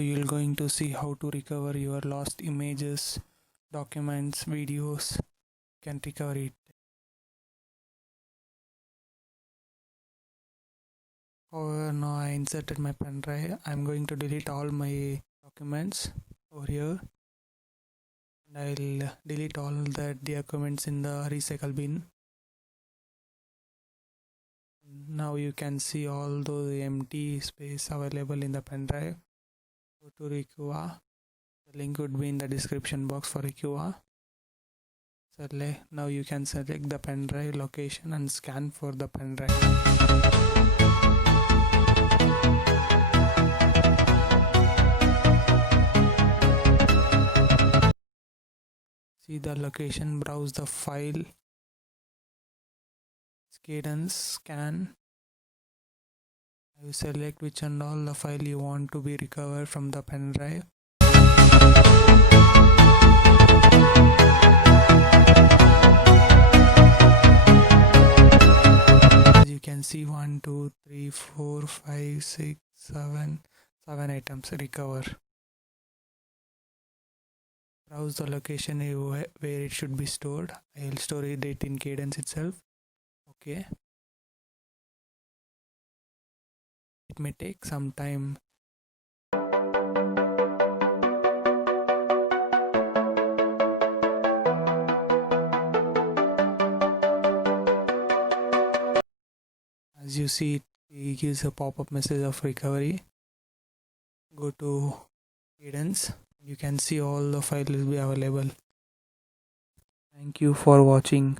You're going to see how to recover your lost images, documents, videos. You can recover it. However, now I inserted my pen drive. I'm going to delete all my documents over here, and I'll delete all the documents in the recycle bin. Now you can see all the empty space available in the pen drive. Go to Recuva. The link would be in the description box for Recuva. Now you can select the pen drive location and scan for the pen drive. See the location, browse the file, cadence, scan. You select which and all the file you want to be recovered from the pen drive. As you can see, 1, 2, 3, 4, 5, 6, 7 items recover. Browse the location where it should be stored. I'll store it in Cadence itself. Okay. It may take some time. As you see, it gives a pop-up message of recovery. Go to Cadence. You can see all the files will be available. Thank you for watching.